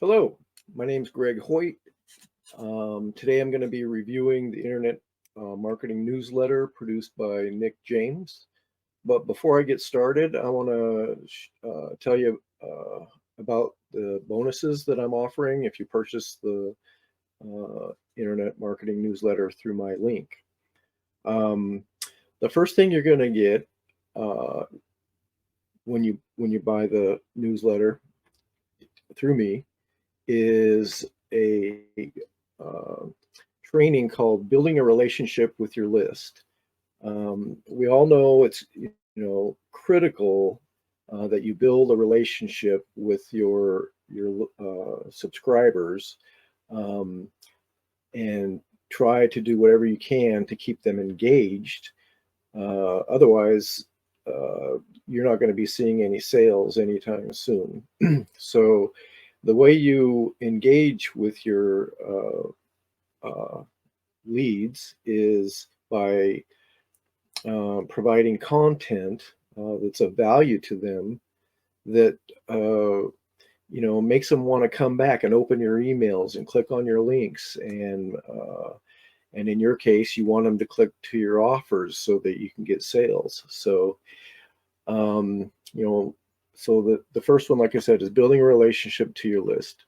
Hello, my name is Greg Hoyt. Today I'm going to be reviewing the Internet Marketing Newsletter produced by Nick James. But before I get started, I want to tell you about the bonuses that I'm offering if you purchase the Internet Marketing Newsletter through my link. The first thing you're going to get uh, when you buy the newsletter through me is a uh, training called Building a Relationship with Your List. We all know it's critical that you build a relationship with your subscribers, um, and try to do whatever you can to keep them engaged. Otherwise, uh, you're not going to be seeing any sales anytime soon. So the way you engage with your leads is by providing content that's of value to them that makes them want to come back and open your emails and click on your links, and in your case you want them to click to your offers so that you can get sales. So um, you know so the first one, like I said, is building a relationship to your list.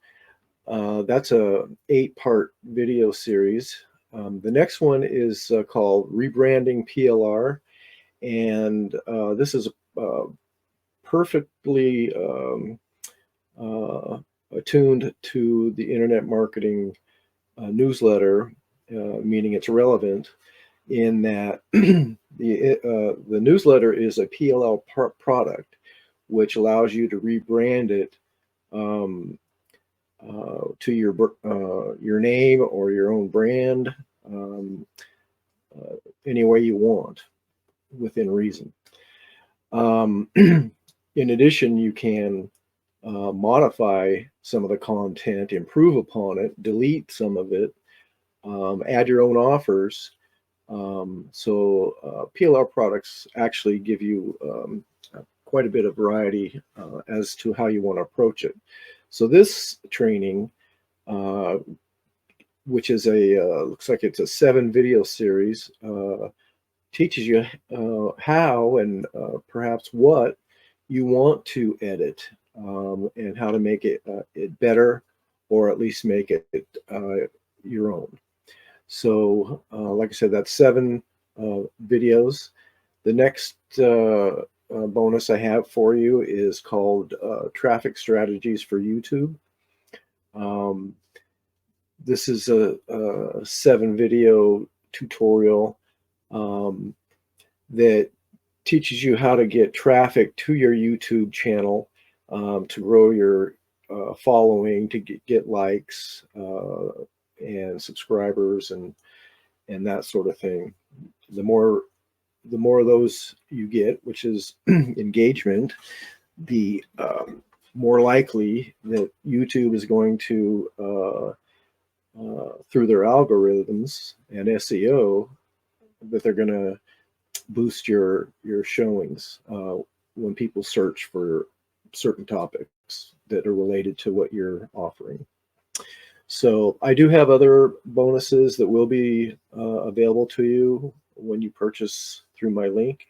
That's a 8-part video series. The next one is called Rebranding PLR, and this is perfectly uh, attuned to the internet marketing newsletter, meaning it's relevant in that the newsletter is a PLL product, which allows you to rebrand it um, to your name or your own brand, um, any way you want within reason. In addition, you can modify some of the content, improve upon it, delete some of it, add your own offers. So PLR products actually give you quite a bit of variety as to how you want to approach it. So this training, uh, which is looks like it's a 7-video series, teaches you how and perhaps what you want to edit, and how to make it better, or at least make it your own. So, like I said, that's 7 videos. The next bonus I have for you is called Traffic Strategies for YouTube. Um, this is a 7-video tutorial um, that teaches you how to get traffic to your YouTube channel, to grow your following, to get likes and subscribers and that sort of thing. The more of those you get, which is engagement, the more likely that YouTube is going to, through their algorithms and SEO, that they're going to boost your showings when people search for certain topics that are related to what you're offering. So I do have other bonuses that will be available to you when you purchase through my link.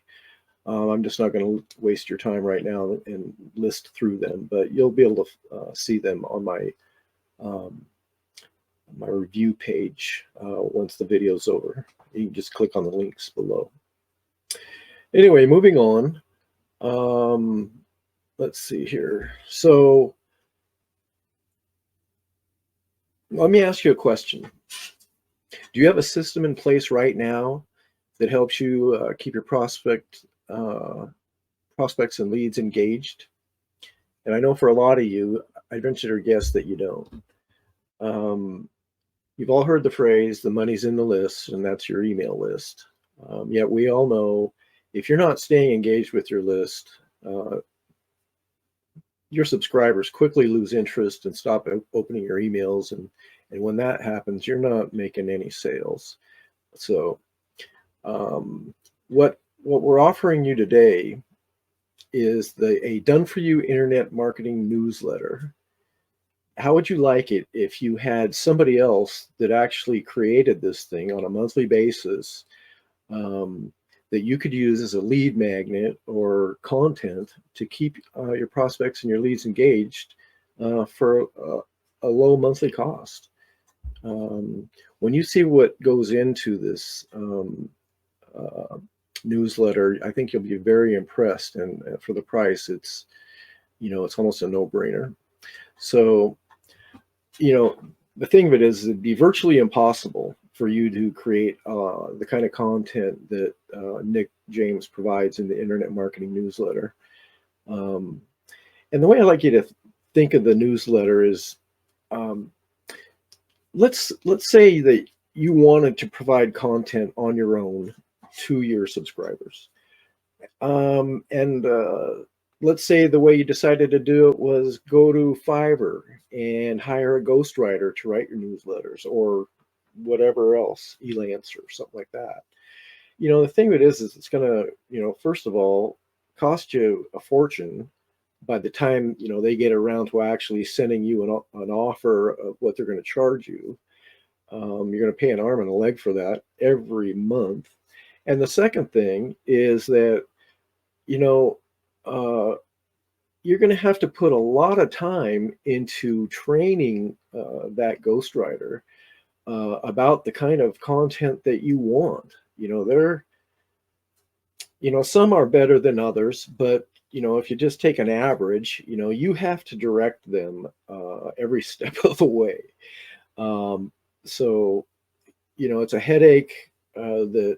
I'm just not going to waste your time right now and list through them, but you'll be able to see them on my review page once the video's over. You can just click on the links below. Anyway, moving on. Let's see here. So let me ask you a question. Do you have a system in place right now that helps you keep your prospects and leads engaged? And I know for a lot of you, I venture to guess that you don't. You've all heard the phrase, the money's in the list, and that's your email list. Yet we all know if you're not staying engaged with your list, your subscribers quickly lose interest and stop opening your emails. And when that happens, you're not making any sales. So what we're offering you today is a done-for-you internet marketing newsletter how would you like it if you had somebody else that actually created this thing on a monthly basis, um, that you could use as a lead magnet or content to keep your prospects and your leads engaged for a low monthly cost? When you see what goes into this uh, newsletter, I think you'll be very impressed. And for the price, it's almost a no-brainer. So, the thing of it is, it'd be virtually impossible for you to create the kind of content that Nick James provides in the Internet Marketing Newsletter. Um, and the way I like you to think of the newsletter is, um, let's say that you wanted to provide content on your own to your subscribers. And let's say the way you decided to do it was go to Fiverr and hire a ghostwriter to write your newsletters, or whatever else, Elance or something like that. The thing of it is it's going to, first of all, cost you a fortune by the time, they get around to actually sending you an offer of what they're going to charge you. You're going to pay an arm and a leg for that every month. And the second thing is that, you know, uh, you're going to have to put a lot of time into training that ghostwriter about the kind of content that you want. Some are better than others, but if you just take an average, you have to direct them every step of the way. So, it's a headache that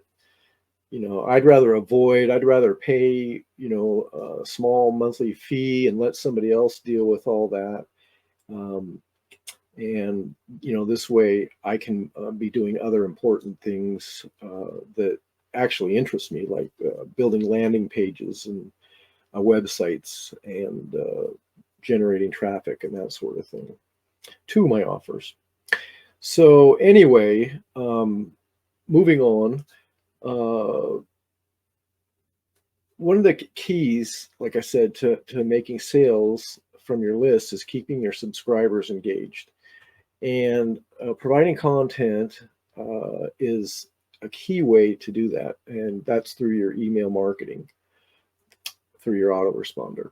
I'd rather avoid. I'd rather pay, a small monthly fee and let somebody else deal with all that. Um, and, this way I can be doing other important things that actually interest me, like building landing pages and websites and generating traffic and that sort of thing to my offers. So anyway, moving on. One of the keys, like I said, to making sales from your list is keeping your subscribers engaged. And providing content is a key way to do that. And that's through your email marketing, through your autoresponder.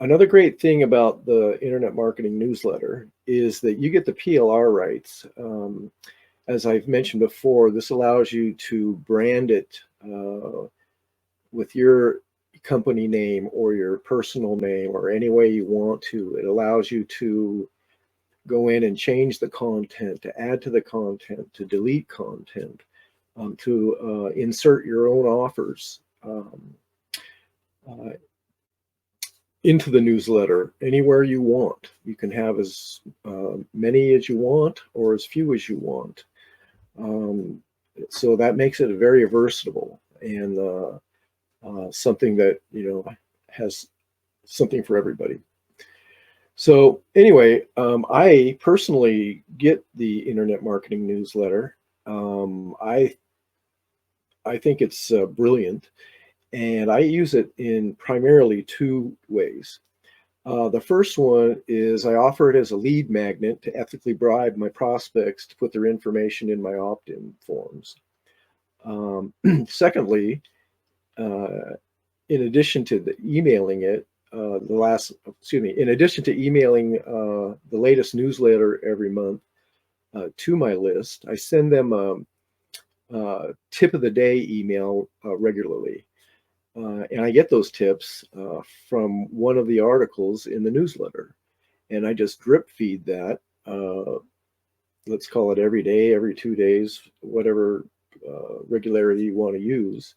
Another great thing about the Internet Marketing Newsletter is that you get the PLR rights. As I've mentioned before, this allows you to brand it with your company name or your personal name or any way you want to. It allows you to go in and change the content, to add to the content, to delete content, to insert your own offers into the newsletter anywhere you want. You can have as many as you want or as few as you want. So that makes it very versatile and something that has something for everybody. So anyway, I personally get the Internet Marketing Newsletter. I think it's brilliant, and I use it in primarily two ways. The first one is I offer it as a lead magnet to ethically bribe my prospects to put their information in my opt-in forms. Secondly, in addition to the emailing it, in addition to emailing the latest newsletter every month to my list, I send them a tip of the day email regularly. And I get those tips from one of the articles in the newsletter. And I just drip feed that, let's call it every day, every 2 days, whatever regularity you want to use.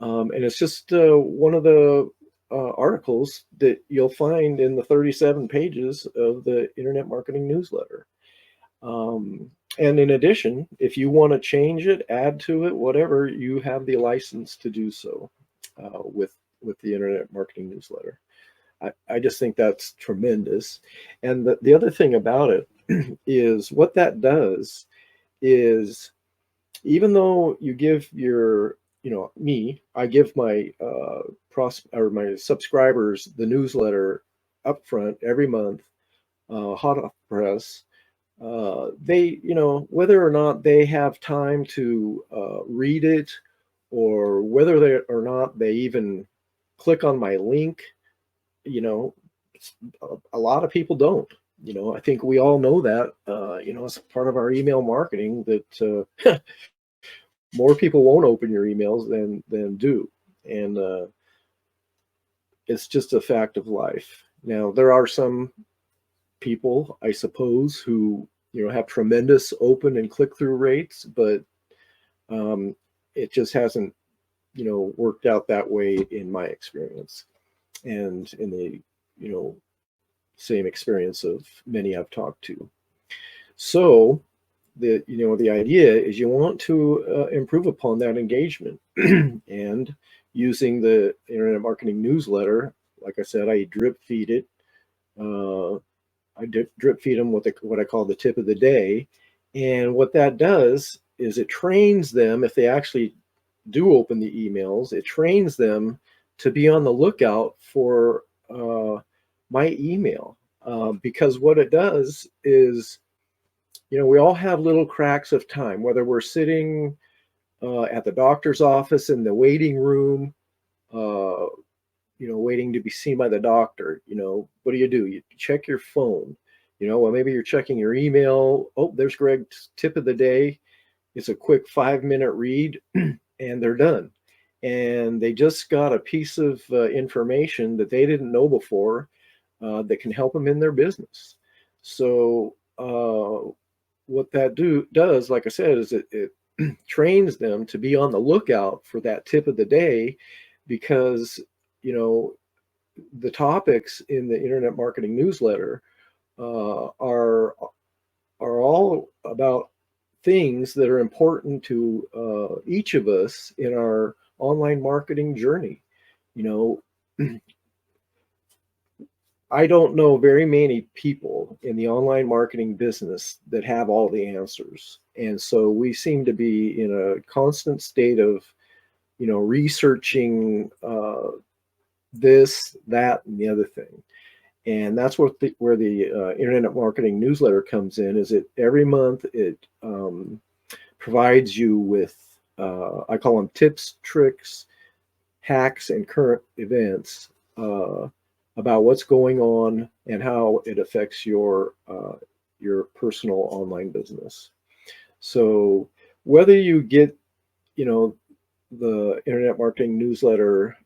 And it's just one of the articles that you'll find in the 37 pages of the Internet Marketing Newsletter. And in addition, if you want to change it, add to it, whatever, you have the license to do so with the Internet Marketing Newsletter. I just think that's tremendous. And the other thing about it is what that does is, even though you give your, I give my my subscribers the newsletter upfront every month, hot off press, they, whether or not they have time to read it, or whether they or not they even click on my link, you know, a lot of people don't. I think we all know that, as part of our email marketing, that more people won't open your emails than do. And it's just a fact of life. Now, there are some people, I suppose, who have tremendous open and click through rates, but um, it just hasn't worked out that way in my experience, and in the same experience of many I've talked to. So the idea is you want to improve upon that engagement, and using the internet marketing newsletter. Like I said, I drip feed it. Uh, I drip feed them with what I call the tip of the day. And what that does is it trains them, if they actually do open the emails, it trains them to be on the lookout for my email. Because what it does is, we all have little cracks of time, whether we're sitting at the doctor's office in the waiting room, uh, waiting to be seen by the doctor. What do? You check your phone. Well, maybe you're checking your email. Oh, there's Greg's tip of the day. It's a quick 5-minute read, and they're done. And they just got a piece of information that they didn't know before, that can help them in their business. So what that does, like I said, is it trains them to be on the lookout for that tip of the day, because the topics in the internet marketing newsletter are all about things that are important to each of us in our online marketing journey. I don't know very many people in the online marketing business that have all the answers. And so we seem to be in a constant state of, researching this, that, and the other thing. And that's where the internet marketing newsletter comes in. Is it every month it provides you with, I call them tips, tricks, hacks, and current events about what's going on and how it affects your personal online business. So whether you get, the internet marketing newsletter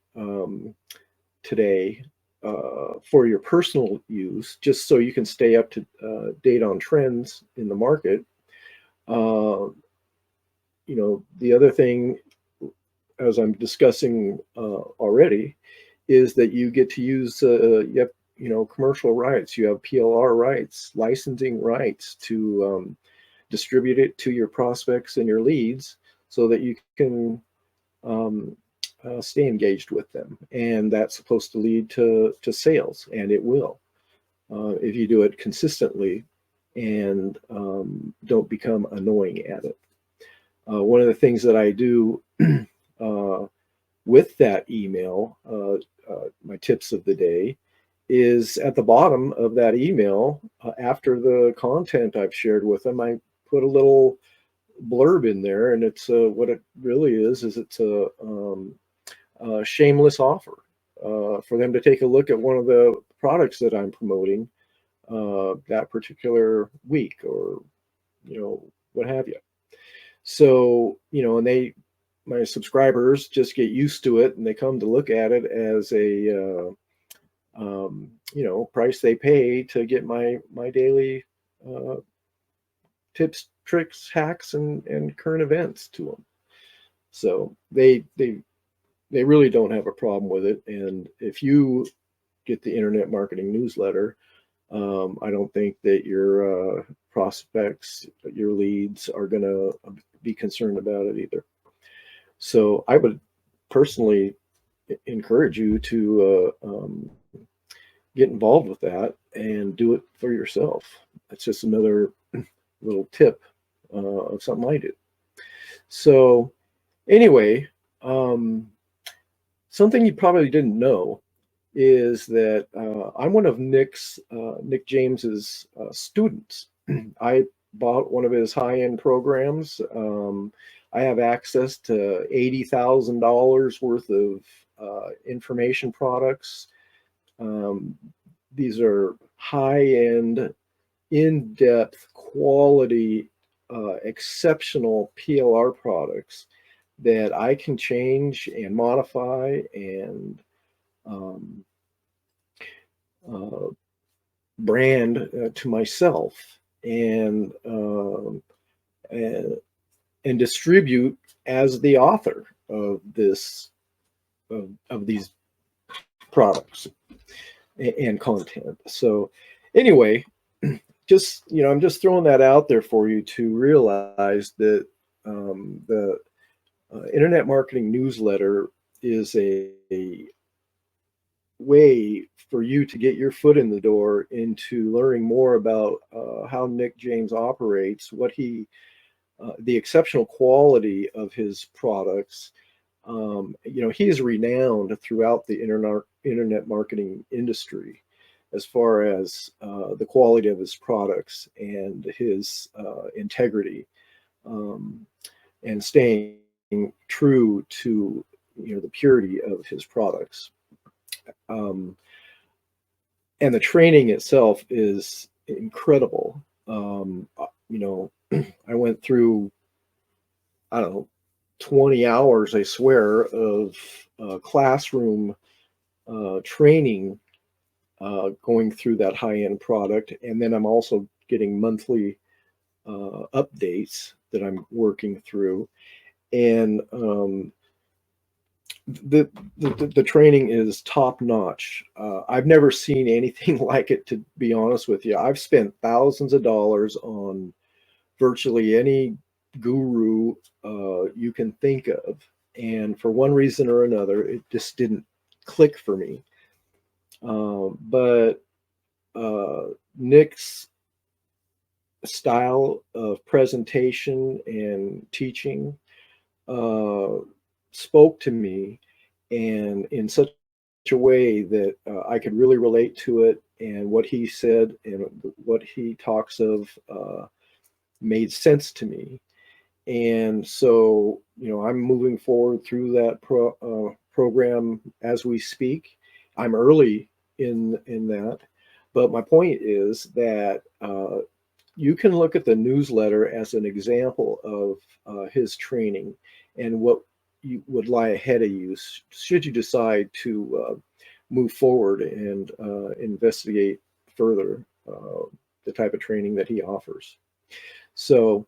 today for your personal use, just so you can stay up to date on trends in the market. The other thing, as I'm discussing already, is that you get to use, you have, commercial rights, you have PLR rights, licensing rights to distribute it to your prospects and your leads, so that you can stay engaged with them. And that's supposed to lead to sales, and it will, if you do it consistently and don't become annoying at it. One of the things that I do with that email, my tips of the day, is at the bottom of that email, after the content I've shared with them, I put a little blurb in there, and it's what it really is it's a shameless offer for them to take a look at one of the products that I'm promoting that particular week, or what have you. So and my subscribers just get used to it, and they come to look at it as a price they pay to get my daily tips, tricks, hacks, and current events to them. So they really don't have a problem with it. And if you get the internet marketing newsletter, I don't think that your prospects, your leads, are going to be concerned about it either. So I would personally encourage you to get involved with that and do it for yourself. It's just another little tip of something I do. So anyway, something you probably didn't know is that I'm one of Nick James's students. I bought one of his high-end programs. I have access to $80,000 worth of information products. Um, these are high-end, in-depth, quality, exceptional PLR products that I can change and modify and um, uh, brand to myself and and distribute as the author of these products and content. So anyway, just I'm just throwing that out there for you to realize that the internet marketing newsletter is a way for you to get your foot in the door into learning more about how Nick James operates, the exceptional quality of his products. He is renowned throughout the internet marketing industry as far as the quality of his products and his integrity, um, and staying true to the purity of his products. Um, and the training itself is incredible. I went through, I don't know, 20 hours, I swear, of classroom training going through that high-end product. And then I'm also getting monthly updates that I'm working through. And the training is top notch. I've never seen anything like it, to be honest with you. I've spent thousands of dollars on virtually any guru you can think of, and for one reason or another, it just didn't click for me. But Nick's style of presentation and teaching uh, spoke to me, and in such a way that I could really relate to it, and what he said and what he talks of made sense to me. And so, I'm moving forward through that program as we speak. I'm early in that, but my point is that you can look at the newsletter as an example of his training and what you would lie ahead of you should you decide to move forward and investigate further the type of training that he offers. So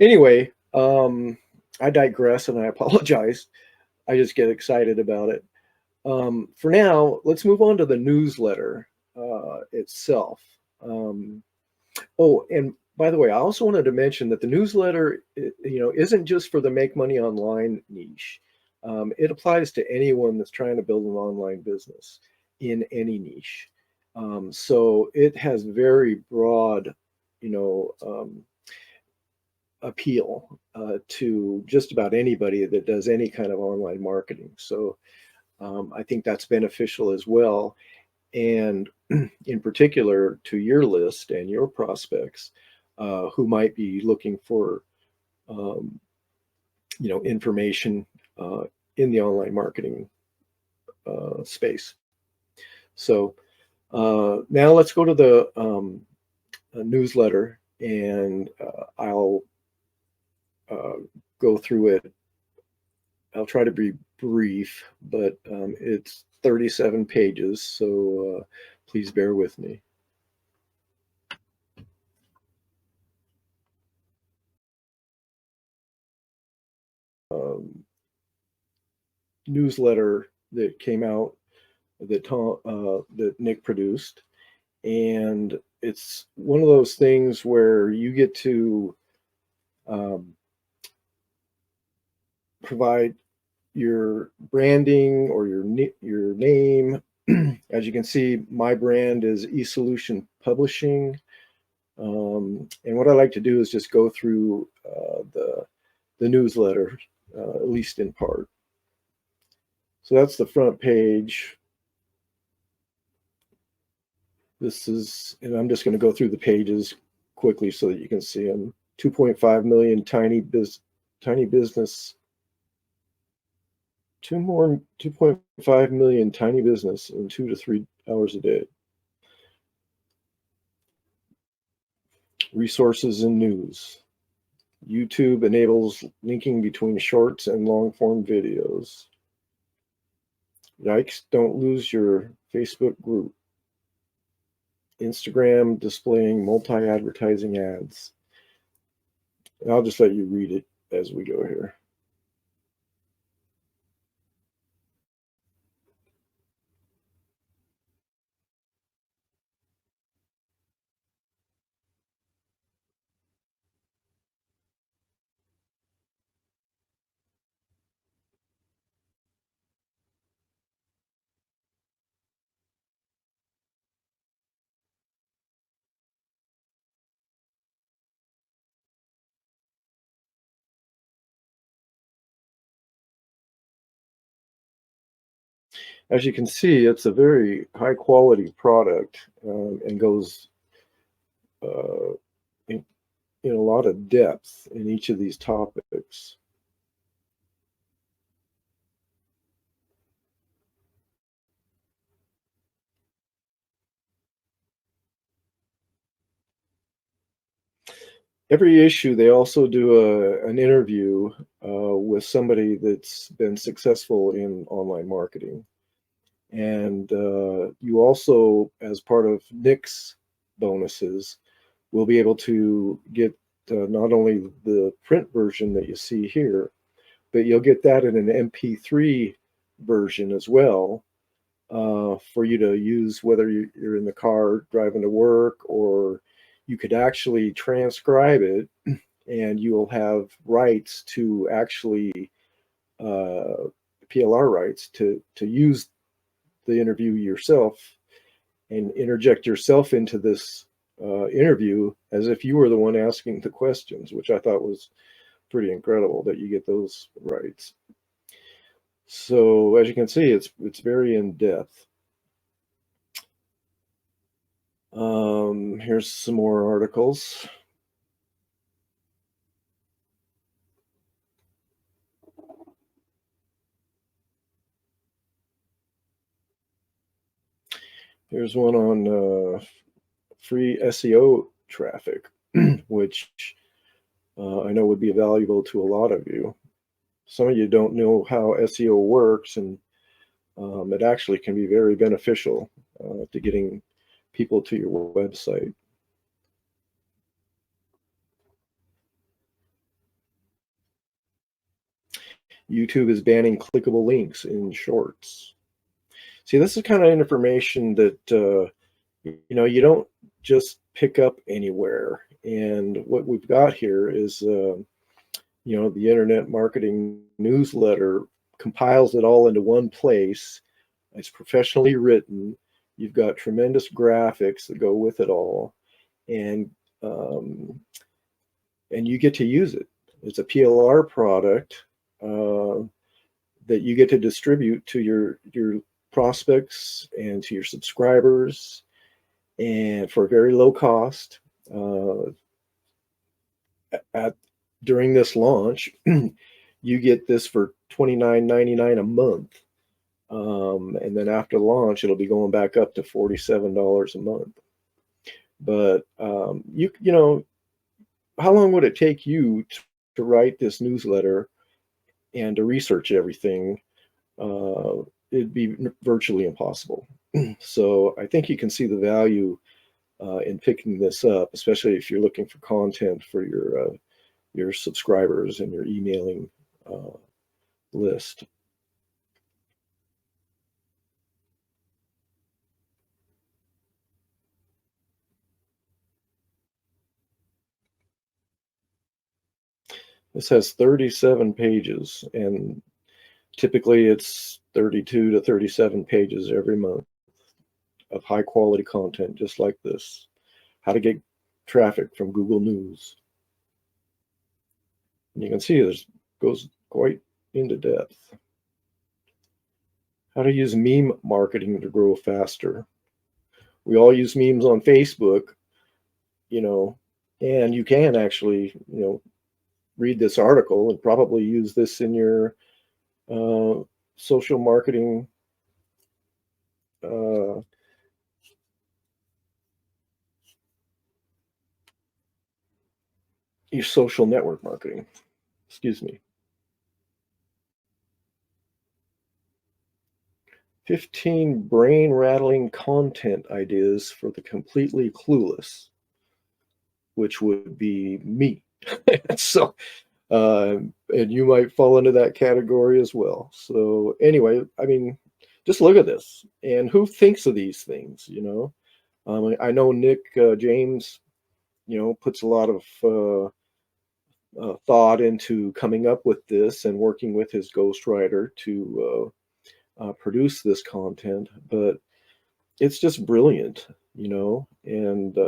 anyway, I digress and I apologize. I just get excited about it. For now, let's move on to the newsletter itself. Oh, and by the way, I also wanted to mention that the newsletter, isn't just for the make money online niche. It applies to anyone that's trying to build an online business in any niche. So it has very broad, you know, appeal to just about anybody that does any kind of online marketing. So I think that's beneficial as well. And in particular to your list and your prospects who might be looking for, um, information in the online marketing space. So now let's go to the newsletter, and I'll uh, go through it. I'll try to be brief, but it's 37 pages, so please bear with me. Um, Newsletter that came out that Nick produced, and it's one of those things where you get to um, provide your branding or your name. As you can see, my brand is eSolution Publishing, and what I like to do is just go through the newsletter, at least in part. So that's the front page. This is, and I'm just going to go through the pages quickly so that you can see them. 2.5 million tiny business, 2.5 million tiny business in 2 to 3 hours a day. Resources and news. YouTube enables linking between shorts and long form videos. Yikes, don't lose your Facebook group. Instagram displaying multi-advertising ads. And I'll just let you read it as we go here. As you can see, it's a very high quality product, and goes uh, in a lot of depth in each of these topics. Every issue, they also do an interview with somebody that's been successful in online marketing. And you also, as part of Nick's bonuses, will be able to get not only the print version that you see here, but you'll get that in an MP3 version as well, for you to use whether you're in the car driving to work, or you could actually transcribe it, and you will have rights to actually uh, PLR rights to use the interview yourself and interject yourself into this interview as if you were the one asking the questions, which I thought was pretty incredible that you get those rights. So as you can see, it's very in depth. Here's some more articles. Here's one on free SEO traffic, which I know would be valuable to a lot of you. Some of you don't know how SEO works, and it actually can be very beneficial to getting people to your website. YouTube is banning clickable links in shorts. See, this is kind of information that you don't just pick up anywhere. And what we've got here is the Internet Marketing Newsletter compiles it all into one place. It's professionally written. You've got tremendous graphics that go with it all, and um, and you get to use it. It's a PLR product uh, that you get to distribute to your prospects and to your subscribers, and for a very low cost. At During this launch, you get this for $29.99 a month, and then after launch, it'll be going back up to $47 a month. But how long would it take you to write this newsletter and to research everything? It'd be virtually impossible. So I think you can see the value in picking this up, especially if you're looking for content for your subscribers and your emailing list. This has 37 pages, and typically it's 32 to 37 pages every month of high quality content just like this. How to get traffic from Google News. And you can see this goes quite into depth. How to use meme marketing to grow faster. We all use memes on Facebook, and you can actually, read this article and probably use this in your social marketing, uh, your social network marketing. Excuse me. 15 brain-rattling content ideas for the completely clueless, which would be me. So, and you might fall into that category as well. So anyway, I mean, just look at this. And who thinks of these things, I know Nick James, puts a lot of thought into coming up with this and working with his ghostwriter to produce this content, but it's just brilliant, and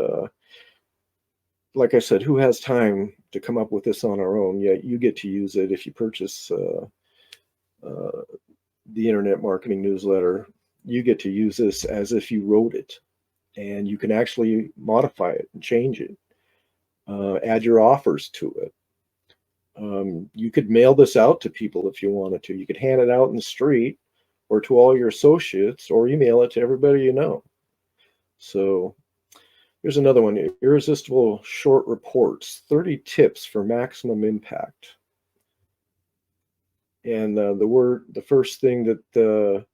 like I said, who has time to come up with this on our own? Yet you get to use it if you purchase the Internet Marketing Newsletter. You get to use this as if you wrote it, and you can actually modify it and change it, add your offers to it. You could mail this out to people if you wanted to. You could hand it out in the street or to all your associates, or email it to everybody you know. So here's another one, Irresistible Short Reports, 30 Tips for Maximum Impact. And the first thing that the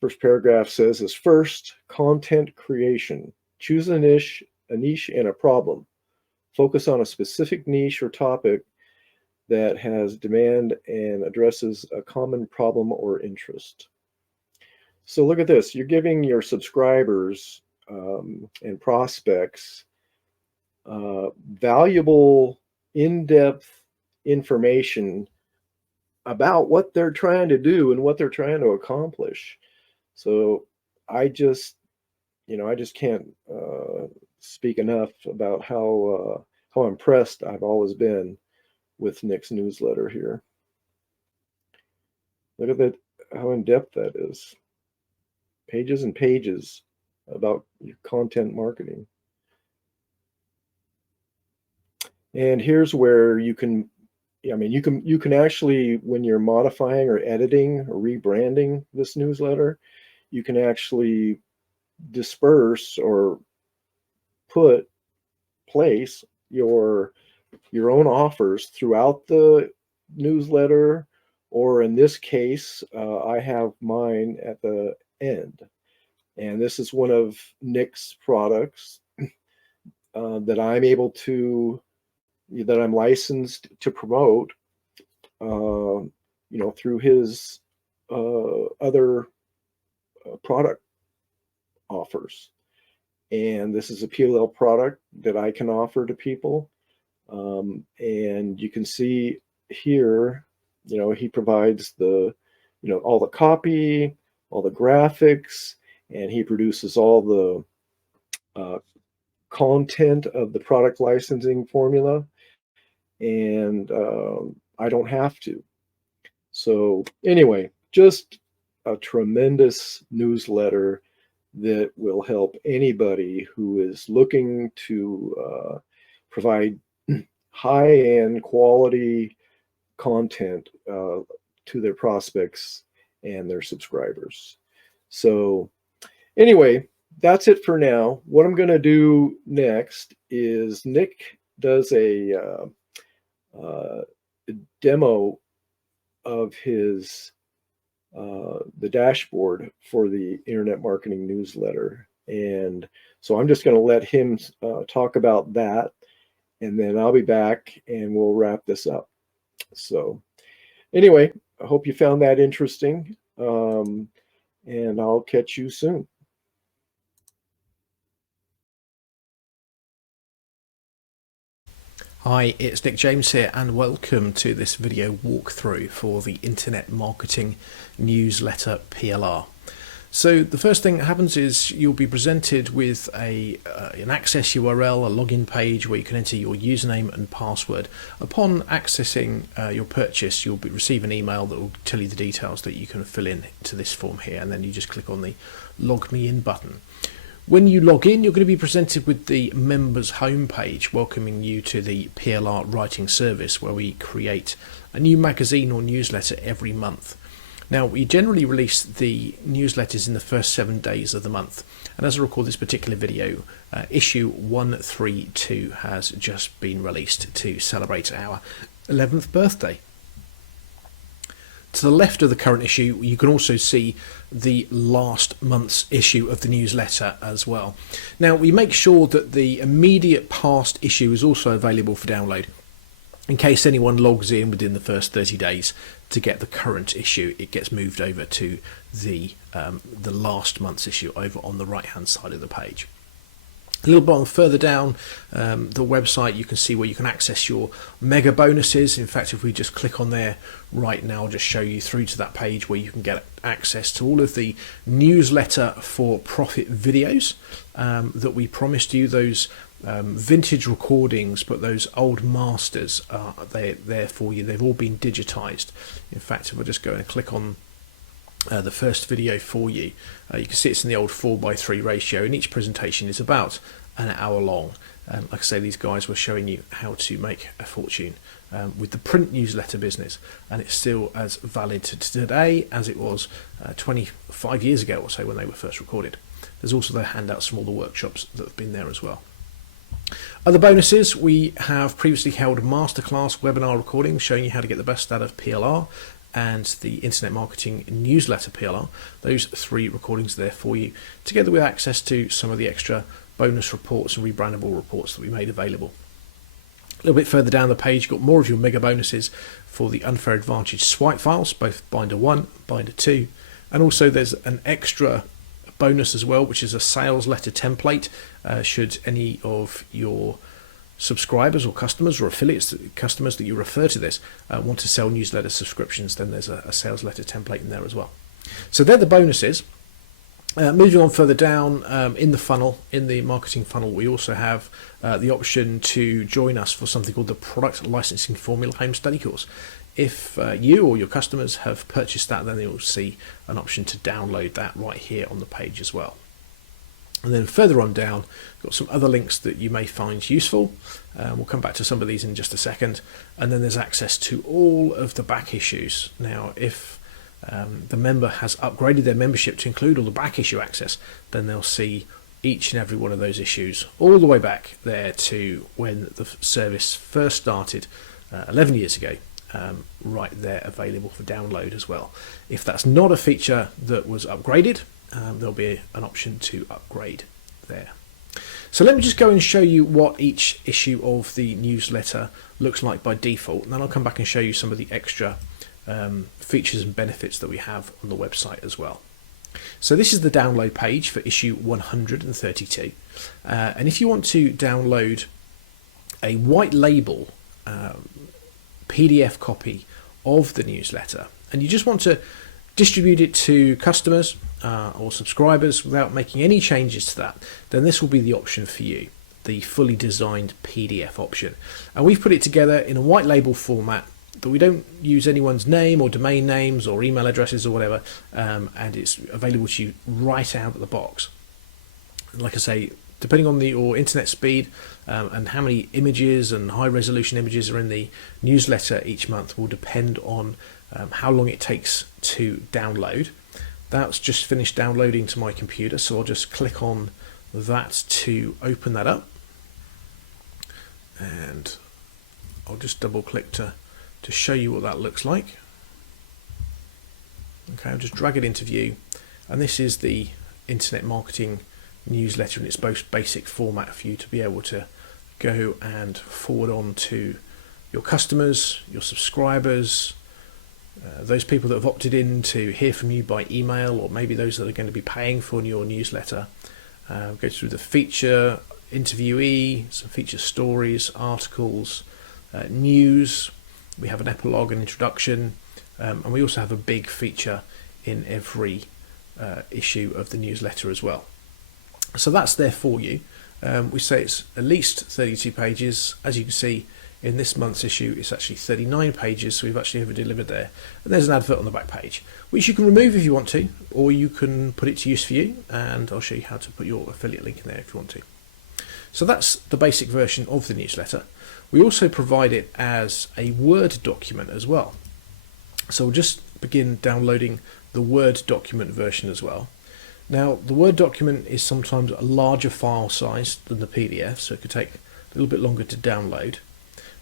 first paragraph says is, first, content creation. Choose a niche and a problem. Focus on a specific niche or topic that has demand and addresses a common problem or interest. So look at this. You're giving your subscribers and prospects valuable, in-depth information about what they're trying to do and what they're trying to accomplish. So I just can't speak enough about how impressed I've always been with Nick's newsletter here. Look at that, how in depth that is. Pages and pages about your content marketing. And here's where you can actually, when you're modifying or editing or rebranding this newsletter, you can actually disperse or place your own offers throughout the newsletter, or in this case, I have mine at the end. And this is one of Nick's products that I'm licensed to promote, through his other product offers. And this is a PLL product that I can offer to people. And you can see here, he provides all the copy, all the graphics, and he produces all the content of the product licensing formula. And I don't have to. So anyway, just a tremendous newsletter that will help anybody who is looking to provide high-end quality content to their prospects and their subscribers. So anyway, that's it for now. What I'm going to do next is Nick does a demo of his the dashboard for the Internet Marketing Newsletter. And so I'm just going to let him talk about that, and then I'll be back and we'll wrap this up. So anyway, I hope you found that interesting, and I'll catch you soon. Hi, it's Nick James here, and welcome to this video walkthrough for the Internet Marketing Newsletter PLR. So the first thing that happens is you'll be presented with an access URL, a login page where you can enter your username and password. Upon accessing your purchase, you'll receive an email that will tell you the details that you can fill in to this form here, and then you just click on the Log Me In button. When you log in, you're going to be presented with the members homepage, welcoming you to the PLR writing service, where we create a new magazine or newsletter every month. Now, we generally release the newsletters in the first 7 days of the month, and as I record this particular video, issue 132 has just been released to celebrate our 11th birthday. To the left of the current issue, you can also see the last month's issue of the newsletter as well. Now, we make sure that the immediate past issue is also available for download, in case anyone logs in within the first 30 days to get the current issue. It gets moved over to the last month's issue over on the right hand side of the page. A little bit further down the website, you can see where you can access your mega bonuses. In fact, if we just click on there right now, I'll just show you through to that page where you can get access to all of the newsletter for profit videos that we promised you. Those vintage recordings, but those old masters are there for you. They've all been digitized. In fact, if I just go and click on the first video for you, you can see it's in the old 4:3 ratio, and each presentation is about an hour long. Like I say, these guys were showing you how to make a fortune with the print newsletter business, and it's still as valid to today as it was 25 years ago or so when they were first recorded. There's also the handouts from all the workshops that have been there as well. Other bonuses, we have previously held masterclass webinar recordings showing you how to get the best out of PLR and the Internet Marketing Newsletter PLR. Those 3 recordings are there for you, together with access to some of the extra bonus reports and rebrandable reports that we made available. A little bit further down the page, you've got more of your mega bonuses for the Unfair Advantage swipe files, both Binder 1, Binder 2, and also there's an extra bonus as well, which is a sales letter template. Should any of your subscribers or customers or affiliates, customers that you refer to this, want to sell newsletter subscriptions, then there's a sales letter template in there as well. So they're the bonuses. Moving on further down in the funnel, in the marketing funnel, we also have the option to join us for something called the Product Licensing Formula Home Study Course. If you or your customers have purchased that, then you'll see an option to download that right here on the page as well. And then further on down, got some other links that you may find useful. We'll come back to some of these in just a second. And then there's access to all of the back issues. Now, if the member has upgraded their membership to include all the back issue access, then they'll see each and every one of those issues all the way back there to when the service first started 11 years ago. Right there available for download as well. If that's not a feature that was upgraded, there'll be an option to upgrade there. So let me just go and show you what each issue of the newsletter looks like by default, and then I'll come back and show you some of the extra features and benefits that we have on the website as well. So this is the download page for issue 132, and if you want to download a white label PDF copy of the newsletter, and you just want to distribute it to customers or subscribers without making any changes to that, then this will be the option for you, the fully designed PDF option. And we've put it together in a white label format that we don't use anyone's name or domain names or email addresses or whatever, and it's available to you right out of the box. Like I say, depending on your internet speed and how many images and high resolution images are in the newsletter each month will depend on how long it takes to download. That's just finished downloading to my computer, so I'll just click on that to open that up, and I'll just double click to show you what that looks like. Okay, I'll just drag it into view, and this is the Internet Marketing Newsletter in its most basic format for you to be able to go and forward on to your customers, your subscribers, those people that have opted in to hear from you by email, or maybe those that are going to be paying for your newsletter. Go through the feature, interviewee, some feature stories, articles, news. We have an epilogue and introduction, and we also have a big feature in every issue of the newsletter as well. So that's there for you. We say it's at least 32 pages. As you can see, In this month's issue, it's actually 39 pages, so we've actually over-delivered there. And there's an advert on the back page, which you can remove if you want to, or you can put it to use for you, and I'll show you how to put your affiliate link in there if you want to. So that's the basic version of the newsletter. We also provide it as a Word document as well. So we'll just begin downloading the Word document version as well. Now, the Word document is sometimes a larger file size than the PDF, so it could take a little bit longer to download.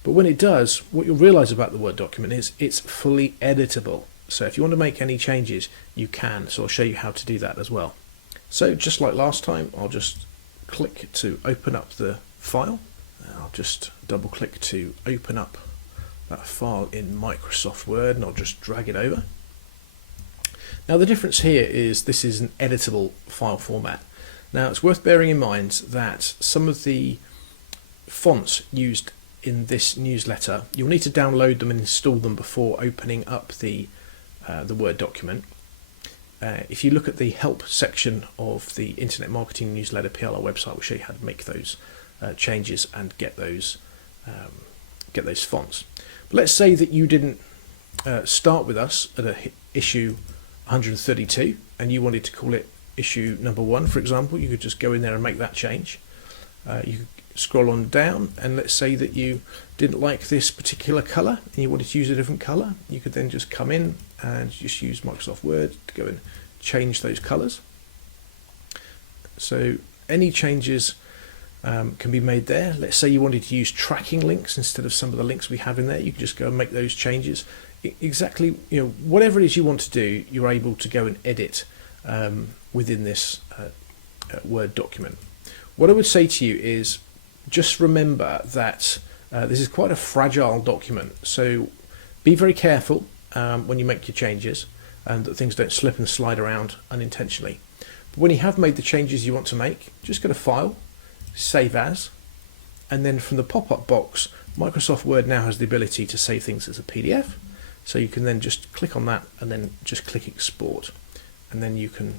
But when it does, what you'll realize about the Word document is it's fully editable. So if you want to make any changes, you can. So I'll show you how to do that as well. So just like last time, I'll just click to open up the file. I'll just double click to open up that file in Microsoft Word, and I'll just drag it over. Now the difference here is this is an editable file format. Now it's worth bearing in mind that some of the fonts used in this newsletter, you'll need to download them and install them before opening up the Word document. If you look at the help section of the Internet Marketing Newsletter PLR website, we'll show you how to make those changes and get those fonts. But let's say that you didn't start with us at issue 132 and you wanted to call it issue number 1, for example. You could just go in there and make that change. You could scroll on down, and let's say that you didn't like this particular color and you wanted to use a different color. You could then just come in and just use Microsoft Word to go and change those colors. So any changes can be made there. Let's say you wanted to use tracking links instead of some of the links we have in there. You can just go and make those changes. Exactly, whatever it is you want to do, you're able to go and edit within this Word document. What I would say to you is just remember that this is quite a fragile document, so be very careful when you make your changes and that things don't slip and slide around unintentionally. But when you have made the changes you want to make, just go to File, Save As, and then from the pop-up box, Microsoft Word now has the ability to save things as a PDF, so you can then just click on that and then just click Export, and then you can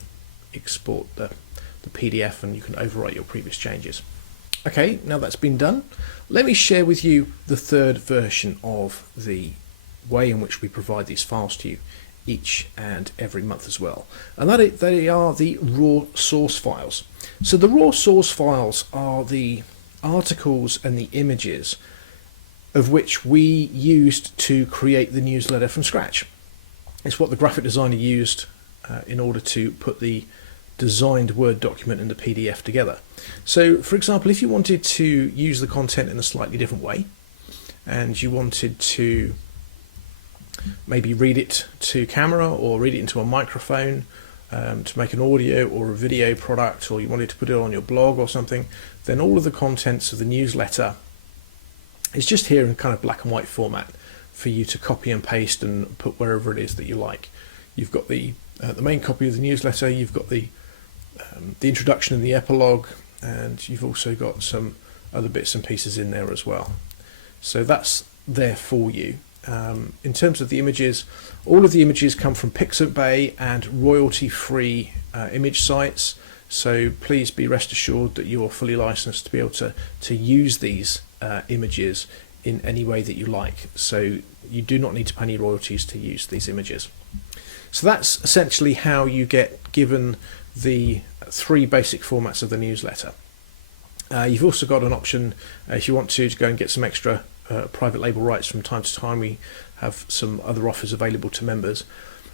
export the PDF and you can overwrite your previous changes. Okay, now that's been done, let me share with you the third version of the way in which we provide these files to you each and every month as well, and they are the raw source files. So the raw source files are the articles and the images of which we used to create the newsletter from scratch. It's what the graphic designer used in order to put the designed Word document and the PDF together. So for example, if you wanted to use the content in a slightly different way and you wanted to maybe read it to camera or read it into a microphone to make an audio or a video product, or you wanted to put it on your blog or something, then all of the contents of the newsletter is just here in kind of black and white format for you to copy and paste and put wherever it is that you like. You've got the main copy of the newsletter, you've got the introduction and the epilogue, and you've also got some other bits and pieces in there as well. So that's there for you. In terms of the images, all of the images come from Pixabay and royalty-free image sites, so please be rest assured that you're fully licensed to be able to use these images in any way that you like. So you do not need to pay any royalties to use these images. So that's essentially how you get given the three basic formats of the newsletter. You've also got an option if you want to go and get some extra private label rights from time to time. We have some other offers available to members.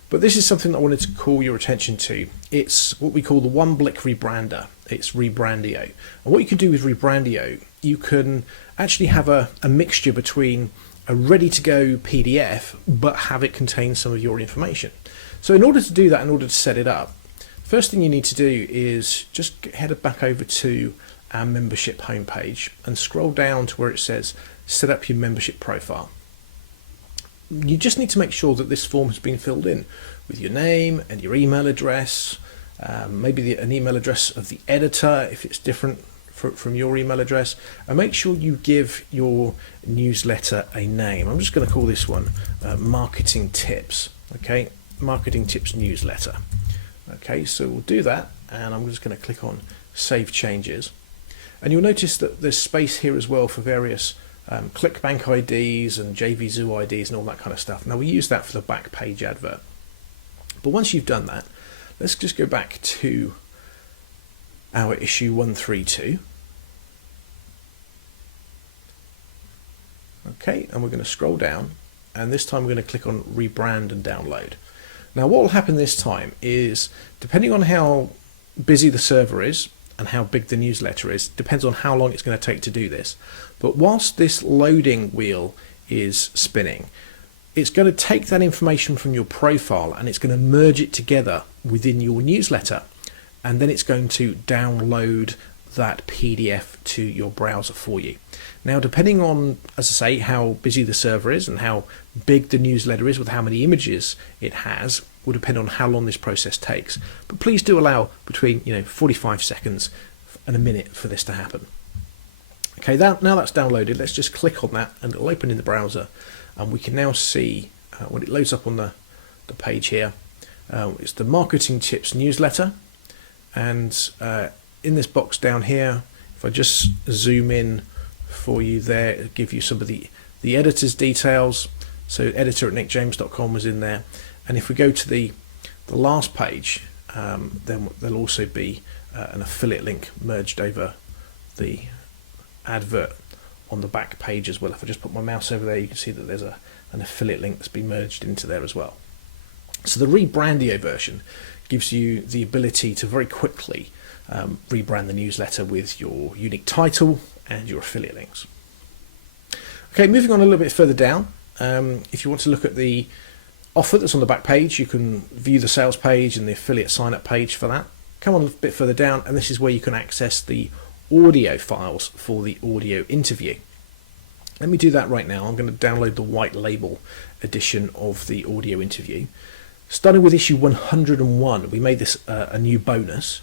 But this is something that I wanted to call your attention to. It's what we call the one-blick rebrander. It's Rebrandio. And what you can do with Rebrandio, you can actually have a mixture between a ready-to-go PDF, but have it contain some of your information. So in order to do that, in order to set it up, first thing you need to do is just head back over to our membership homepage and scroll down to where it says set up your membership profile. You just need to make sure that this form has been filled in with your name and your email address, maybe an email address of the editor if it's different from your email address, and make sure you give your newsletter a name. I'm just going to call this one Marketing Tips. Okay, Marketing Tips Newsletter. Okay, so we'll do that, and I'm just going to click on Save Changes. And you'll notice that there's space here as well for various ClickBank IDs and JVZoo IDs and all that kind of stuff. Now we use that for the back page advert. But once you've done that, let's just go back to our issue 132. Okay, and we're going to scroll down, and this time we're going to click on Rebrand and Download. Now what will happen this time is, depending on how busy the server is and how big the newsletter is, depends on how long it's going to take to do this. But whilst this loading wheel is spinning, it's going to take that information from your profile and it's going to merge it together within your newsletter, and then it's going to download that PDF to your browser for you. Now, depending on, as I say, how busy the server is and how big the newsletter is with how many images it has, will depend on how long this process takes. But please do allow between 45 seconds and a minute for this to happen. Okay, now that's downloaded, let's just click on that and it'll open in the browser, and we can now see when it loads up on the page here, it's the Marketing Tips newsletter, and in this box down here, if I just zoom in for you there, it'll give you some of the editor's details. So editor@nickjames.com was in there, and if we go to the last page, then there'll also be an affiliate link merged over the advert on the back page as well. If I just put my mouse over there, you can see that there's an affiliate link that's been merged into there as well. So the Rebrandio version gives you the ability to very quickly rebrand the newsletter with your unique title and your affiliate links. Okay, moving on a little bit further down, if you want to look at the offer that's on the back page, you can view the sales page and the affiliate sign up page for that. Come on a bit further down, and this is where you can access the audio files for the audio interview. Let me do that right now. I'm going to download the white label edition of the audio interview. Starting with issue 101, we made this a new bonus.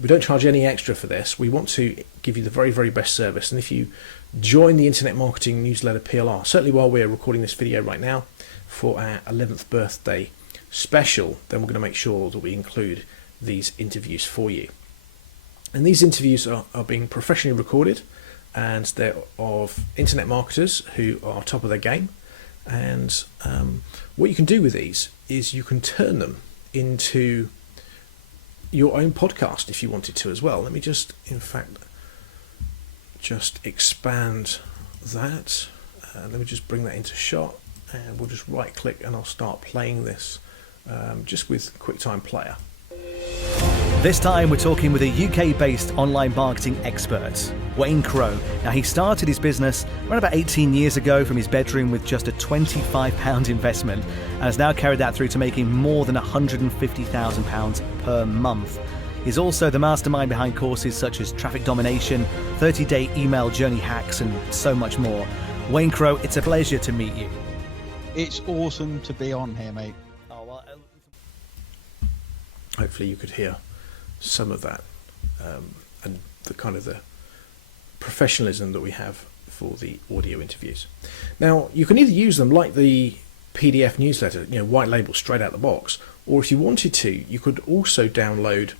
We don't charge any extra for this. We want to give you the very, very best service. And if you join the Internet Marketing Newsletter PLR, certainly while we're recording this video right now for our 11th birthday special, then we're going to make sure that we include these interviews for you. And these interviews are being professionally recorded, and they're of internet marketers who are top of their game. And what you can do with these is you can turn them into your own podcast if you wanted to as well. Let me just, in fact, just expand that. Let me just bring that into shot, and we'll just right click and I'll start playing this just with QuickTime Player. This time we're talking with a UK-based online marketing expert, Wayne Crowe. Now, he started his business around about 18 years ago from his bedroom with just a £25 investment, and has now carried that through to making more than £150,000 per month. He's also the mastermind behind courses such as Traffic Domination, 30-day email journey hacks, and so much more. Wayne Crowe, it's a pleasure to meet you. It's awesome to be on here, mate. Oh, well, Hopefully you could hear some of that and the kind of the professionalism that we have for the audio interviews. Now, you can either use them like the PDF newsletter, white label straight out the box, or if you wanted to, you could also download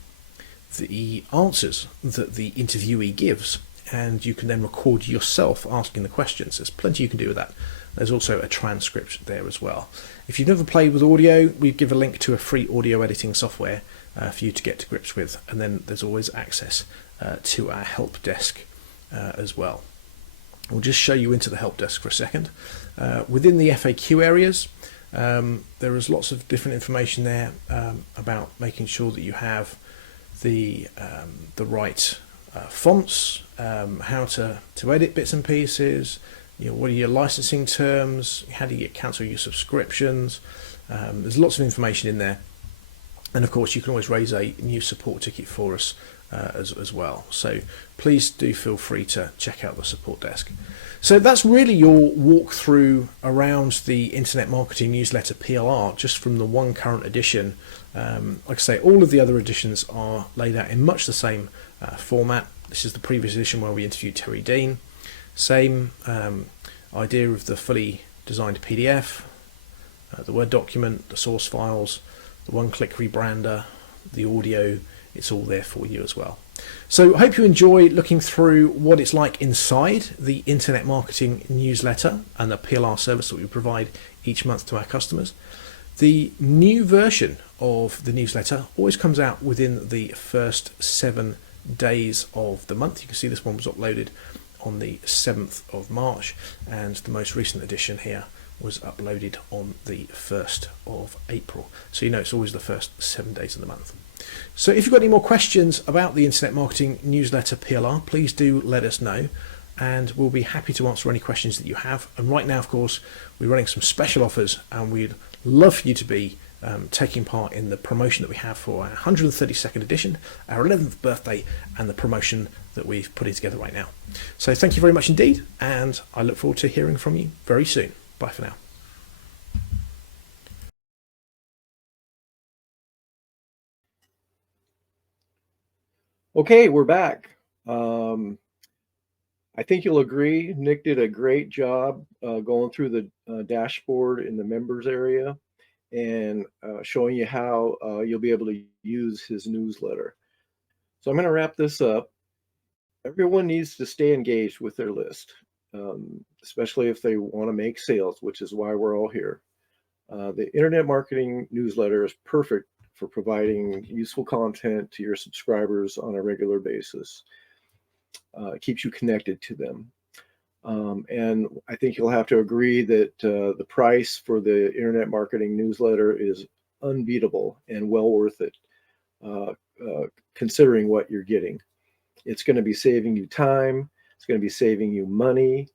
the answers that the interviewee gives, and you can then record yourself asking the questions. There's plenty you can do with that. There's also a transcript there as well. If you've never played with audio, we give a link to a free audio editing software for you to get to grips with, and then there's always access to our help desk as well. We'll just show you into the help desk for a second. Within the FAQ areas, there is lots of different information there about making sure that you have the right fonts, how to edit bits and pieces, what are your licensing terms, how do you cancel your subscriptions. There's lots of information in there, and of course you can always raise a new support ticket for us as well. So please do feel free to check out the support desk. So that's really your walkthrough around the Internet Marketing Newsletter PLR, just from the one current edition. Like I say, all of the other editions are laid out in much the same format. This is the previous edition where we interviewed Terry Dean. Same idea of the fully designed PDF, the Word document, the source files, the one-click rebrander, the audio. It's all there for you as well. So I hope you enjoy looking through what it's like inside the internet marketing newsletter and the PLR service that we provide each month to our customers. The new version of the newsletter always comes out within the first 7 days of the month. You can see this one was uploaded on the 7th of March, and the most recent edition here was uploaded on the 1st of April. So you know it's always the first 7 days of the month. So if you've got any more questions about the Internet Marketing Newsletter PLR, please do let us know, and we'll be happy to answer any questions that you have. And right now, of course, we're running some special offers, and we'd love for you to be taking part in the promotion that we have for our 132nd edition, our 11th birthday, and the promotion that we've put together right now. So thank you very much indeed, and I look forward to hearing from you very soon. Bye for now. Okay, we're back. I think you'll agree, Nick did a great job going through the dashboard in the members area and showing you how you'll be able to use his newsletter. So I'm going to wrap this up. Everyone needs to stay engaged with their list, especially if they want to make sales, which is why we're all here. The Internet Marketing Newsletter is perfect for providing useful content to your subscribers on a regular basis. It keeps you connected to them. And I think you'll have to agree that the price for the Internet Marketing Newsletter is unbeatable and well worth it, considering what you're getting. It's going to be saving you time, it's going to be saving you money,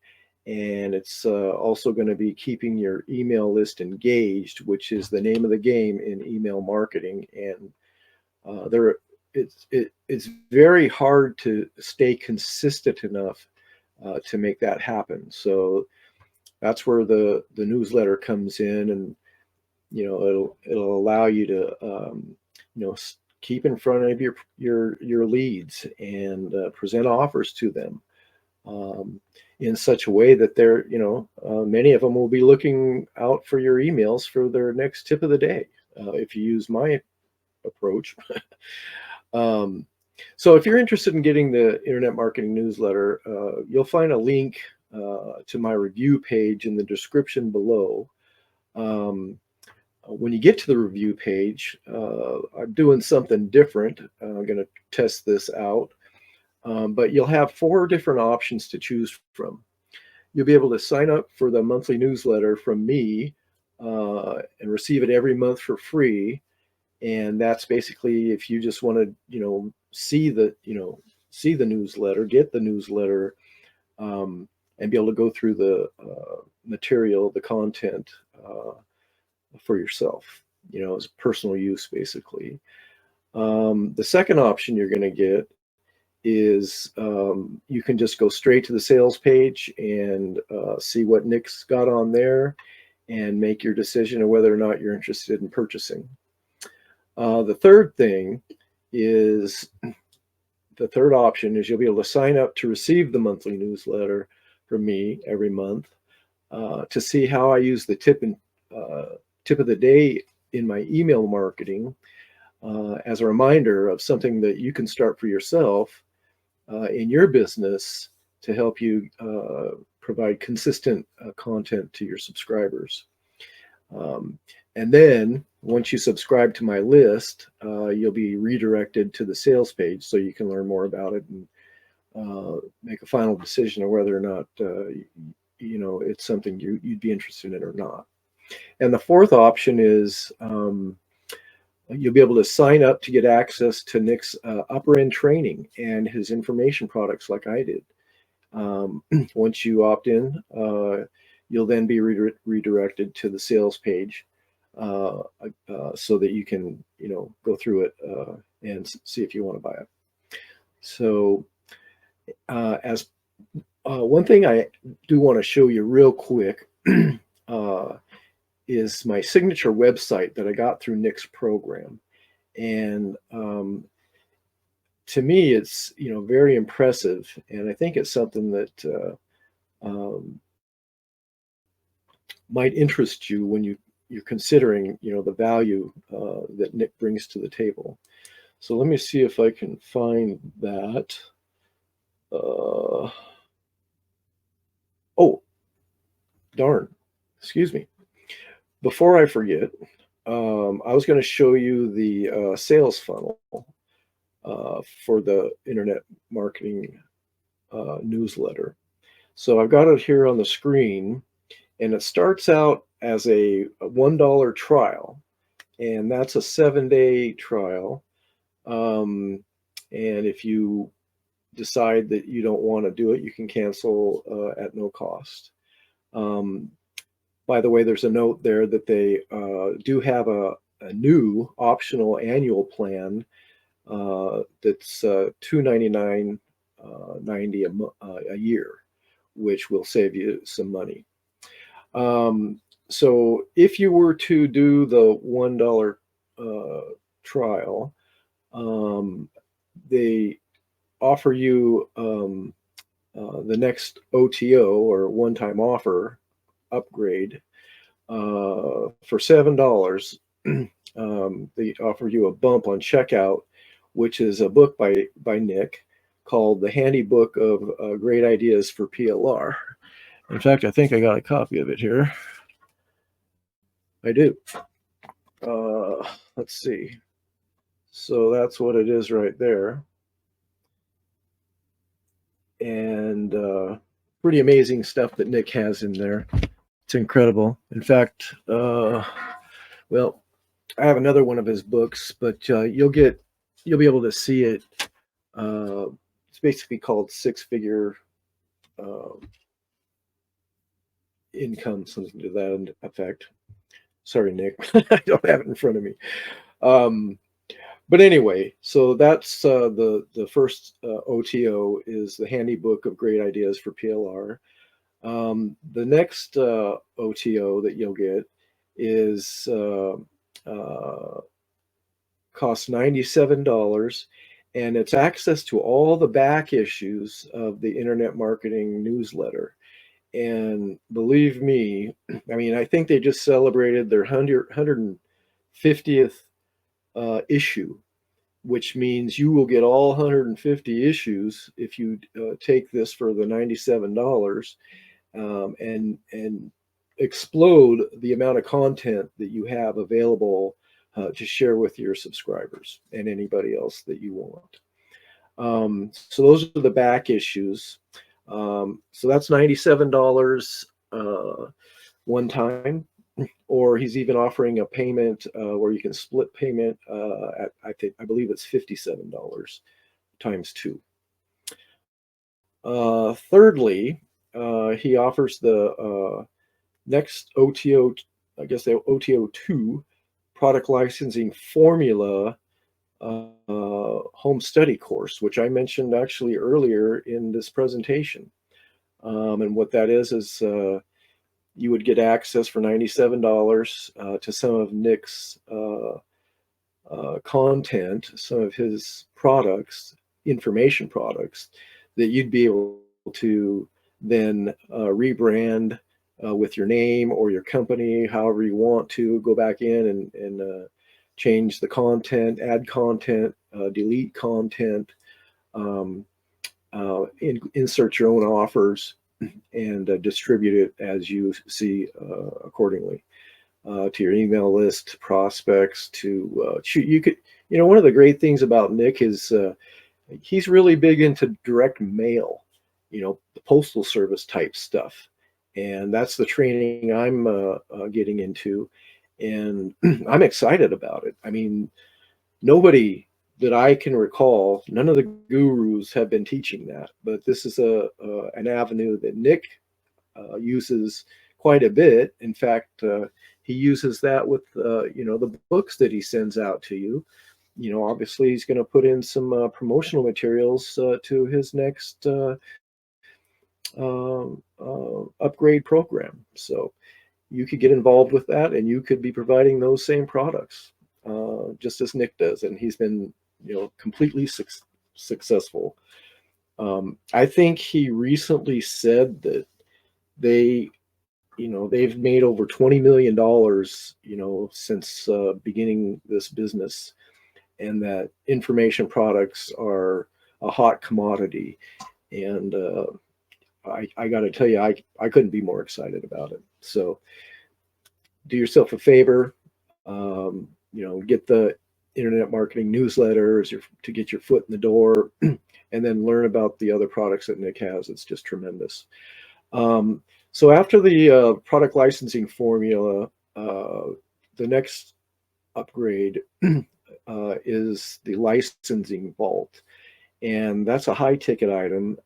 and it's also going to be keeping your email list engaged, which is the name of the game in email marketing. And it's very hard to stay consistent enough to make that happen. So that's where the newsletter comes in, and it'll allow you to keep in front of your leads and present offers to them in such a way that they're many of them will be looking out for your emails for their next tip of the day if you use my approach. So if you're interested in getting the Internet Marketing Newsletter, you'll find a link to my review page in the description below. When you get to the review page, I'm doing something different. I'm going to test this out, but you'll have 4 different options to choose from. You'll be able to sign up for the monthly newsletter from me and receive it every month for free. And that's basically if you just want to, see the newsletter, get the newsletter, and be able to go through the material, the content for yourself, as personal use, basically. The second option you're going to get is you can just go straight to the sales page and see what Nick's got on there and make your decision of whether or not you're interested in purchasing. The third option is you'll be able to sign up to receive the monthly newsletter from me every month to see how I use the tip of the day in my email marketing as a reminder of something that you can start for yourself in your business to help you provide consistent content to your subscribers. And then once you subscribe to my list, you'll be redirected to the sales page so you can learn more about it and make a final decision of whether or not it's something you'd be interested in or not. And the fourth option is you'll be able to sign up to get access to Nick's upper end training and his information products like I did. Once you opt in, you'll then be redirected to the sales page so that you can, go through it and see if you want to buy it. So as one thing I do want to show you real quick is my signature website that I got through Nick's program. And to me, it's, very impressive. And I think it's something that might interest you when you're considering, the value that Nick brings to the table. So let me see if I can find that. Oh, darn. Excuse me. Before I forget, I was going to show you the sales funnel for the internet marketing newsletter. So I've got it here on the screen, and it starts out as a $1 trial, and that's a 7-day trial. And if you decide that you don't want to do it, you can cancel at no cost. By the way, there's a note there that they do have a new optional annual plan that's $299.90 a year, which will save you some money. So if you were to do the $1 trial, they offer you the next OTO, or one-time offer upgrade, for $7. They offer you a bump on checkout, which is a book by Nick called The Handy Book of Great Ideas for PLR. In fact, I think I got a copy of it here. I do. Let's see. So that's what it is right there. And pretty amazing stuff that Nick has in there. It's incredible. In fact, well, I have another one of his books, but you'll be able to see it. It's basically called Six-Figure Income, something to that effect. Sorry, Nick, I don't have it in front of me. But anyway, so that's the first OTO is the Handy Book of Great Ideas for PLR. The next OTO that you'll get is costs $97, and it's access to all the back issues of the Internet Marketing newsletter. And believe me, I mean, I think they just celebrated their 150th issue, which means you will get all 150 issues if you take this for the $97, and explode the amount of content that you have available to share with your subscribers and anybody else that you want. So those are the back issues. So that's $97 one time, or he's even offering a payment where you can split payment at, I believe it's $57 times 2. Thirdly, he offers the next OTO, I guess the OTO 2 product licensing formula home study course, which I mentioned actually earlier in this presentation. And what that is you would get access for $97 to some of Nick's content, some of his products, information products that you'd be able to then rebrand with your name or your company, however you want to. Go back in and change the content, add content, delete content, insert your own offers, and distribute it as you see accordingly to your email list, prospects. You could, one of the great things about Nick is he's really big into direct mail, the postal service type stuff, and that's the training I'm getting into, and I'm excited about it. I mean, nobody that I can recall, none of the gurus have been teaching that, but this is an avenue that Nick uses quite a bit. In fact, he uses that with the books that he sends out to you. Obviously he's going to put in some promotional materials to his next upgrade program. So you could get involved with that, and you could be providing those same products just as Nick does, and he's been completely successful. I think he recently said that they've made over $20 million, since beginning this business. and that information products are a hot commodity. And I got to tell you, I couldn't be more excited about it. So do yourself a favor, get the internet marketing newsletters to get your foot in the door, and then learn about the other products that Nick has. It's just tremendous. So after the product licensing formula, the next upgrade is the licensing vault. And that's a high ticket item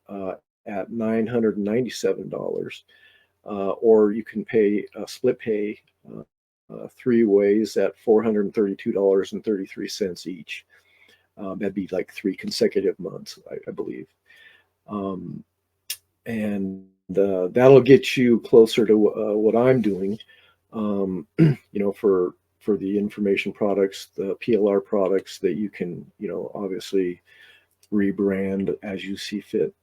at $997. Or you can pay split pay 3 ways at $432.33 each. That'd be like 3 consecutive months, I believe. And that'll get you closer to what I'm doing, for the information products, the PLR products that you can, obviously rebrand as you see fit.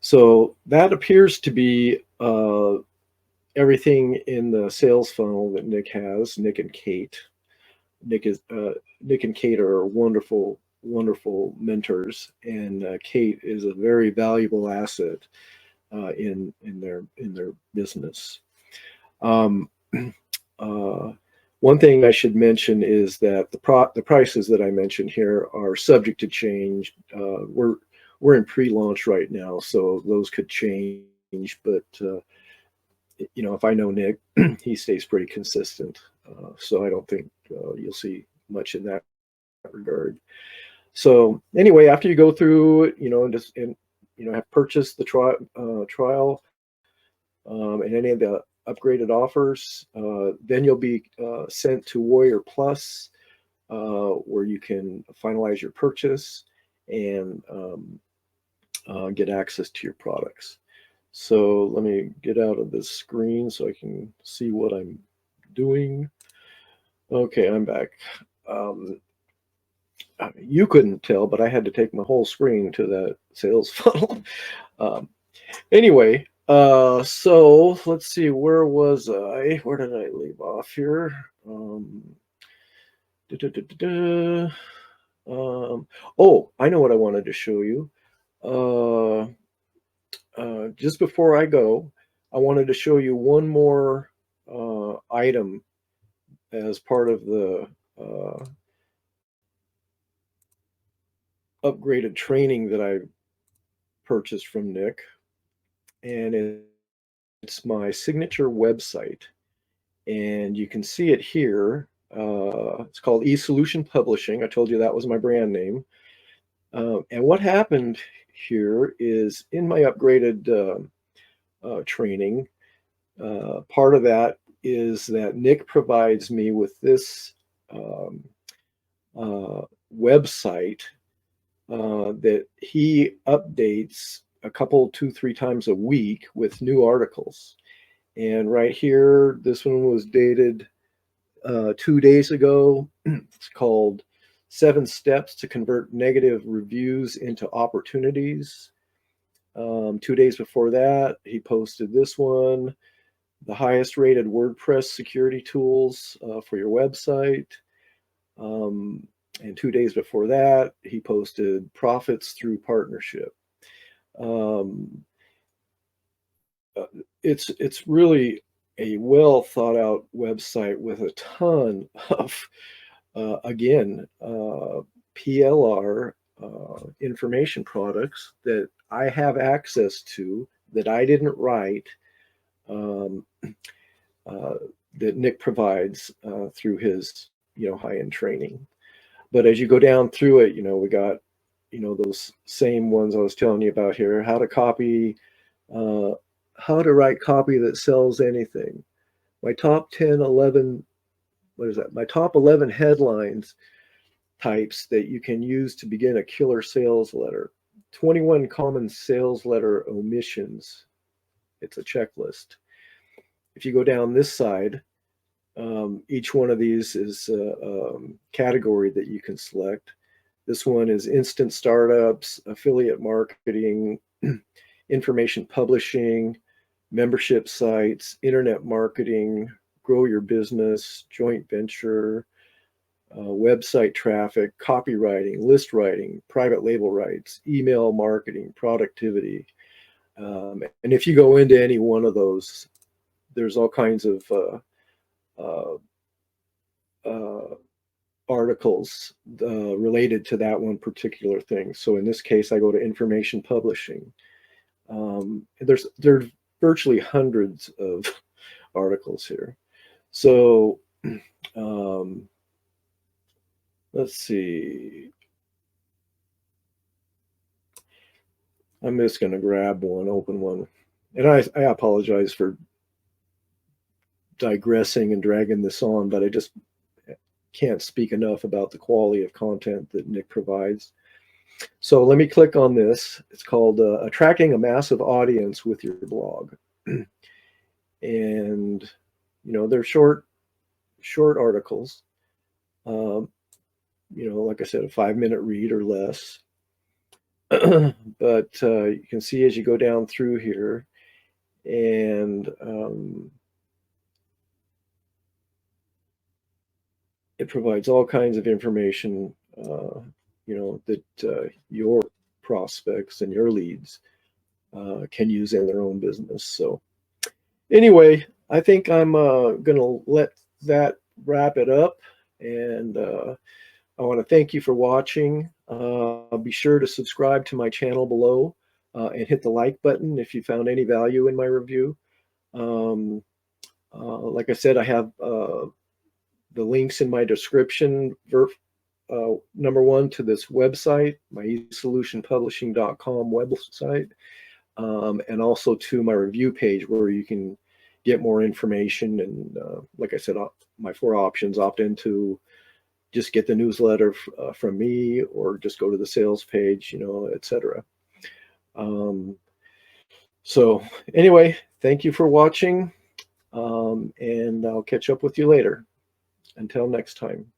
So that appears to be everything in the sales funnel that Nick has. Nick and Kate. Nick and Kate are wonderful, wonderful mentors, and Kate is a very valuable asset in their business. One thing I should mention is that the prices that I mentioned here are subject to change. We're in pre-launch right now, so those could change. But if I know Nick, he stays pretty consistent. So I don't think you'll see much in that regard. So anyway, after you go through, and have purchased the trial and any of the upgraded offers, then you'll be sent to Warrior Plus, where you can finalize your purchase and get access to your products. So let me get out of this screen so I can see what I'm doing. Okay, I'm back. You couldn't tell, but I had to take my whole screen to that sales funnel. Anyway, so let's see, where was I? Where did I leave off here? Oh, I know what I wanted to show you. Just before I go, I wanted to show you one more item as part of the upgraded training that I purchased from Nick. And it's my signature website. And you can see it here. It's called eSolution Publishing. I told you that was my brand name. And what happened here is in my upgraded training, part of that is that Nick provides me with this website that he updates a couple, 2-3 times a week with new articles. And right here, this one was dated 2 days ago. It's called 7 Steps to Convert Negative Reviews into Opportunities. 2 days before that, he posted this one, the highest rated WordPress security tools for your website. And 2 days before that, he posted profits through partnership. It's really a well thought out website with a ton of, PLR information products that I have access to that I didn't write, that Nick provides through his high-end training. But as you go down through it, we got those same ones I was telling you about here: how to copy, how to write copy that sells anything, my top 10 11 what is that my top 11 headlines types that you can use to begin a killer sales letter, 21 common sales letter omissions. It's a checklist. If you go down this side, each one of these is a category that you can select. This one is instant startups, affiliate marketing, information publishing, membership sites, internet marketing, grow your business, joint venture, website traffic, copywriting, list writing, private label rights, email marketing, productivity. And if you go into any one of those, there's all kinds of articles related to that one particular thing. So in this case, I go to information publishing. There's virtually hundreds of articles here. So let's see. I'm just going to grab one, open one. And I apologize for digressing and dragging this on, but I just can't speak enough about the quality of content that Nick provides. So let me click on this. It's called Attracting a Massive Audience with Your Blog. And, they're short articles. Like I said, a 5-minute read or less. But you can see as you go down through here, and it provides all kinds of information, that your prospects and your leads can use in their own business. So anyway, I think I'm going to let that wrap it up. And I want to thank you for watching. Be sure to subscribe to my channel below and hit the like button if you found any value in my review. Like I said, I have the links in my description. Number one, to this website, my esolutionpublishing.com website, and also to my review page where you can get more information. And like I said, my 4 options: opt into, just get the newsletter from me, or just go to the sales page, etc. So anyway, thank you for watching, and I'll catch up with you later. Until next time.